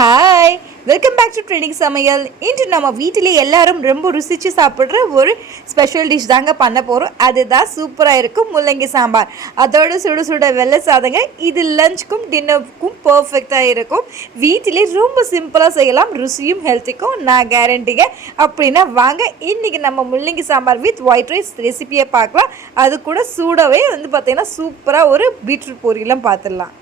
Hi, welcome back to trending சமையல். இன்று நம்ம வீட்டிலே எல்லாரும் ரொம்ப ருசித்து சாப்பிட்ற ஒரு ஸ்பெஷல் டிஷ் தாங்க பண்ண போகிறோம். அதுதான் சூப்பராக இருக்கும் முள்ளங்கி சாம்பார். அதோட சுட சுட வெள்ளை சாதங்க. இது லஞ்சுக்கும் டின்னருக்கும் பர்ஃபெக்டாக இருக்கும். வீட்டிலே ரொம்ப சிம்பிளாக செய்யலாம். ருசியும் ஹெல்த்திக்கும் நான் கேரண்டிங்க. அப்படின்னா வாங்க இன்றைக்கி நம்ம முள்ளங்கி சாம்பார் வித் ஒயிட் ரைஸ் ரெசிபியை பார்க்கலாம். அது கூட சூடாகவே பார்த்திங்கன்னா சூப்பராக ஒரு பீட்ரூட் பொரியலாம் பார்த்துடலாம்.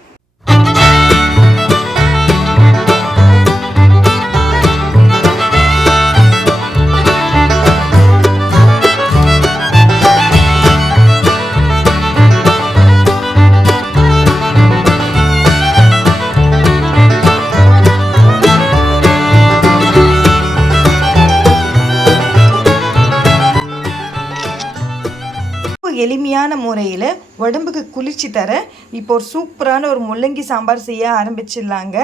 எளிமையான முறையில் உடம்புக்கு குளிர்ச்சி தர இப்போ ஒரு சூப்பரான ஒரு முள்ளங்கி சாம்பார் செய்ய ஆரம்பிச்சிடலாங்க.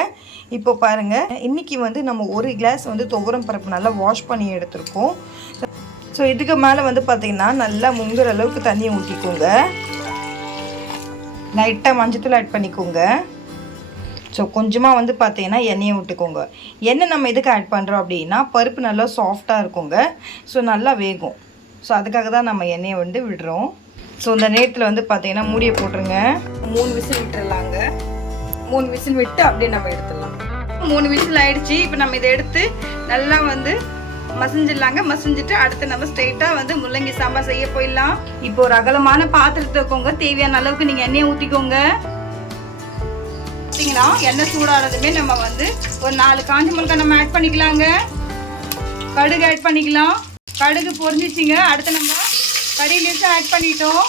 இப்போ பாருங்கள், இன்றைக்கி நம்ம ஒரு கிளாஸ் துவரம் பருப்பு நல்லா வாஷ் பண்ணி எடுத்துருக்கோம். ஸோ இதுக்கு மேலே பார்த்திங்கன்னா நல்லா முங்குற அளவுக்கு தண்ணியை ஊற்றிக்கோங்க. லைட்டாக மஞ்சத்தூள் ஆட் பண்ணிக்கோங்க. ஸோ கொஞ்சமாக பார்த்தீங்கன்னா எண்ணெயை விட்டுக்கோங்க. எண்ணெய் நம்ம எதுக்கு ஆட் பண்ணுறோம் அப்படின்னா பருப்பு நல்லா சாஃப்டாக இருக்குங்க. ஸோ நல்லா வேகும். ஸோ அதுக்காக தான் நம்ம எண்ணெயை விடுறோம். ஸோ இந்த நேரத்தில் பார்த்தீங்கன்னா மூடியை போட்டுருங்க. 3 விசில் விட்டுடலாங்க. 3 விசில் விட்டு அப்படியே நம்ம எடுத்துடலாம். 3 விசில் ஆயிடுச்சு. இப்போ நம்ம இதை எடுத்து நல்லா மசிஞ்சிடலாங்க. மசிஞ்சிட்டு அடுத்து நம்ம ஸ்ட்ரெயிட்டாக முள்ளங்கி சாம்பார் செய்ய போயிடலாம். இப்போ ஒரு அகலமான பாத்திரத்தை வைக்கோங்க. தேவையான அளவுக்கு நீங்கள் எண்ணெயை ஊற்றிக்கோங்க. பார்த்தீங்கன்னா எண்ணெய் சூடானதுமே நம்ம ஒரு 4 காஞ்ச மிளகாய் நம்ம ஆட் பண்ணிக்கலாங்க. கடுகு ஆட் பண்ணிக்கலாம். கடுகு பொரிஞ்சிச்சிங்க. அடுத்து நம்ம கறி லீவ்ஸ் ஆட் பண்ணிட்டோம்.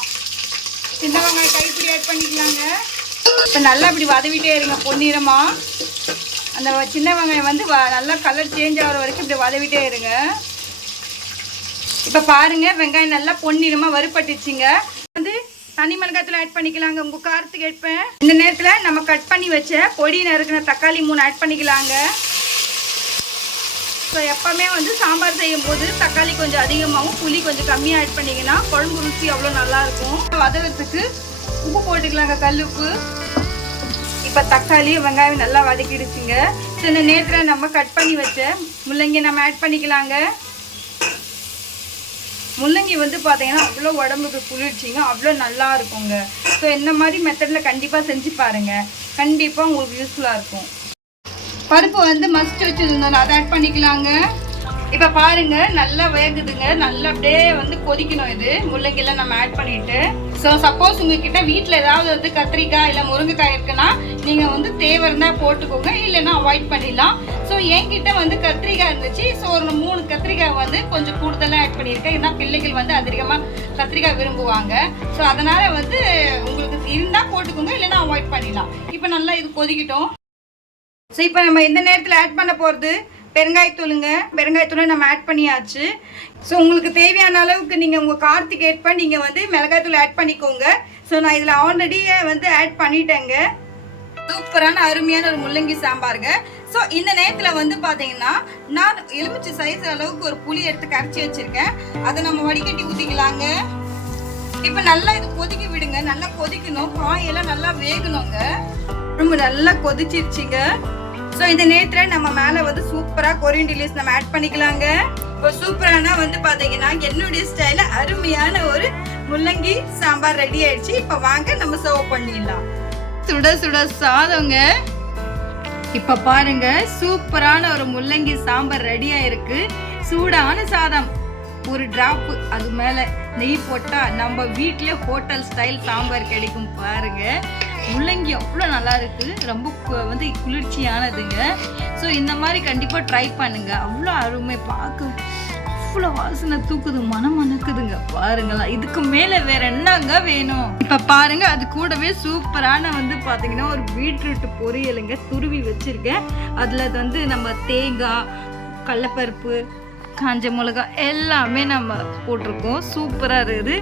சின்ன வெங்காயம் கைப்பிடி ஆட் பண்ணிக்கலாங்க. இப்போ நல்லா இப்படி வதவிட்டே இருங்க. பொன்னிறமாக அந்த சின்ன வெங்காயம் நல்லா கலர் சேஞ்ச் ஆகிற வரைக்கும் இப்படி வதவிட்டே இருங்க. இப்போ பாருங்கள், வெங்காயம் நல்லா பொன்னிறமாக வறுப்பட்டுச்சிங்க. தனி மிளகாய்த்தூள் ஆட் பண்ணிக்கலாங்க. உங்கள் காரத்துக்கு ஏற்பேன். இந்த நேரத்தில் நம்ம கட் பண்ணி வச்ச பொடி நறுக்கின தக்காளி 3 ஆட் பண்ணிக்கலாங்க. ஸோ எப்போவுமே சாம்பார் செய்யும் போது தக்காளி கொஞ்சம் அதிகமாகவும் புளி கொஞ்சம் கம்மியாக ஆட் பண்ணிங்கன்னா குழம்பு ருசி அவ்வளோ நல்லாயிருக்கும். வதக்கிறதுக்கு உப்பு போட்டுக்கலாங்க, கல் உப்பு. இப்போ தக்காளி வெங்காயம் நல்லா வதக்கிடுச்சுங்க. ஸோ இந்த நேரத்தில் நம்ம கட் பண்ணி வச்ச முள்ளங்கி நம்ம ஆட் பண்ணிக்கலாங்க. முள்ளங்கி பார்த்தீங்கன்னா அவ்வளோ உடம்புக்கு குளிர்ச்சிங்க, அவ்வளோ நல்லா இருக்குங்க. ஸோ இந்த மாதிரி மெத்தடில் கண்டிப்பாக செஞ்சு பாருங்கள். கண்டிப்பாக உங்களுக்கு யூஸ்ஃபுல்லாக இருக்கும். பருப்பு மசிச்சு வச்சுருந்தோம், அதை ஆட் பண்ணிக்கலாங்க. இப்போ பாருங்கள், நல்லா வேகுதுங்க. நல்லா அப்படியே கொதிக்கணும். இது முள்ளங்கிலாம் நம்ம ஆட் பண்ணிவிட்டு, ஸோ சப்போஸ் உங்ககிட்ட வீட்டில் ஏதாவது கத்திரிக்காய் இல்லை முருங்கைக்காய் இருக்குன்னா நீங்கள் தேவை இருந்தால் போட்டுக்கோங்க, இல்லைன்னா அவாய்ட் பண்ணிடலாம். ஸோ என்கிட்ட கத்திரிக்காய் இருந்துச்சு. ஸோ ஒரு 3 கத்திரிக்காய் கொஞ்சம் கூடுதலாக ஆட் பண்ணியிருக்கேன். ஏன்னா பிள்ளைகள் அதிகமாக கத்திரிக்காய் விரும்புவாங்க. ஸோ அதனால் உங்களுக்கு இருந்தால் போட்டுக்கோங்க, இல்லைன்னா அவாய்ட் பண்ணிடலாம். இப்போ நல்லா இது கொதிக்கிட்டோம். ஸோ இப்போ நம்ம இந்த நேரத்தில் ஆட் பண்ண போகிறது பெருங்காயத்தூளுங்க. பெருங்காயத்தூளை நம்ம ஆட் பண்ணியாச்சு. ஸோ உங்களுக்கு தேவையான அளவுக்கு நீங்கள் உங்கள் காரத்துக்கு ஏற்ப நீங்கள் மிளகாய்த்தூள் ஆட் பண்ணிக்கோங்க. ஸோ நான் இதில் ஆல்ரெடி ஆட் பண்ணிட்டேங்க. சூப்பரான அருமையான ஒரு முள்ளங்கி சாம்பாருங்க. ஸோ இந்த நேரத்தில் பார்த்தீங்கன்னா நான் எலுமிச்சை சைஸ் அளவுக்கு ஒரு புளி எடுத்து கரைச்சி வச்சுருக்கேன். அதை நம்ம வடிகட்டி ஊற்றிக்கலாங்க. இப்போ நல்லா இது கொதிக்க விடுங்க. நல்லா கொதிக்கணும். காயெல்லாம் நல்லா வேகணுங்க. ரொம்ப நல்லா கொதிச்சிருச்சுங்க. ஸோ இந்த நேரத்தில் நம்ம மேலே சூப்பராக கொரியண்டர் லீவ்ஸ் நம்ம ஆட் பண்ணிக்கலாங்க. இப்போ சூப்பரான பார்த்தீங்கன்னா என்னுடைய ஸ்டைலில் அருமையான ஒரு முள்ளங்கி சாம்பார் ரெடி ஆயிடுச்சு. இப்போ வாங்க நம்ம சர்வ் பண்ணிடலாம். சுட சுட சாதங்க. இப்போ பாருங்க, சூப்பரான ஒரு முள்ளங்கி சாம்பார் ரெடி ஆயிருக்கு. சூடான சாதம், ஒரு டிராப்பு அது மேலே நெய் போட்டால் நம்ம வீட்டிலே ஹோட்டல் ஸ்டைல் சாம்பார் கிடைக்கும். பாருங்க, முள்ளங்கி அவ்வளோ நல்லா இருக்குது. ரொம்ப குளிர்ச்சியானதுங்க. ஸோ இந்த மாதிரி கண்டிப்பாக ட்ரை பண்ணுங்க. அவ்வளோ அருமை, பார்க்க அவ்வளோ வாசனை தூக்குது, மனம் மணக்குதுங்க. பாருங்களா, இதுக்கு மேலே வேற என்னங்க வேணும்? இப்போ பாருங்க, அது கூடவே சூப்பரான பார்த்தீங்கன்னா ஒரு பீட்ரூட் பொரியலுங்க துருவி வச்சிருக்கேன். அதில் நம்ம தேங்காய், கடலைப்பருப்பு, காஞ்ச மிளகா எல்லாமே நம்ம போட்டிருக்கோம். சூப்பராக இருக்குது.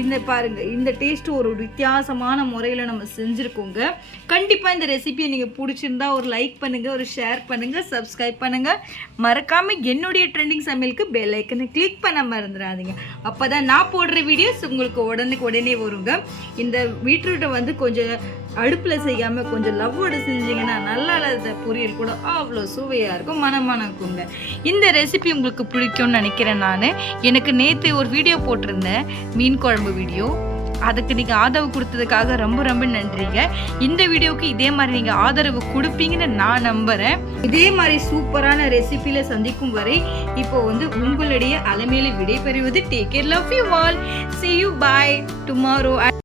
இந்த பாருங்கள், இந்த டேஸ்ட்டு ஒரு வித்தியாசமான முறையில் நம்ம செஞ்சுருக்கோங்க. கண்டிப்பாக இந்த ரெசிபியை நீங்கள் பிடிச்சிருந்தா ஒரு லைக் பண்ணுங்கள், ஒரு ஷேர் பண்ணுங்கள், சப்ஸ்கிரைப் பண்ணுங்கள். மறக்காமல் என்னுடைய ட்ரெண்டிங் சமையலுக்கு பெல் ஐக்கனை கிளிக் பண்ண மறந்துடாதீங்க. அப்போ தான் நான் போடுற வீடியோஸ் உங்களுக்கு உடனே வருங்க. இந்த பீட்ரூட்டை கொஞ்சம் அடுப்பில் செய்யாமல் கொஞ்சம் லவ்வோடு செஞ்சீங்கன்னா நல்லா இல்லாத பொரியல் கூட அவ்வளோ சுவையாக இருக்கும், மனமாக இருக்குங்க. இந்த ரெசிபி உங்களுக்கு பிடிக்கும்னு நினைக்கிறேன். நான் எனக்கு நேற்று ஒரு வீடியோ போட்டிருந்தேன், மீன் குழம்பு வீடியோ. அதுக்கு நீங்கள் ஆதரவு கொடுத்ததுக்காக ரொம்ப ரொம்ப நன்றிங்க. இந்த வீடியோவுக்கு இதே மாதிரி நீங்கள் ஆதரவு கொடுப்பீங்கன்னு நான் நம்புகிறேன். இதே மாதிரி சூப்பரான ரெசிபியில் சந்திக்கும் வரை இப்போ உங்களுடைய அலமையில விடைபெறுவது. Take care, love you all, see you, bye tomorrow.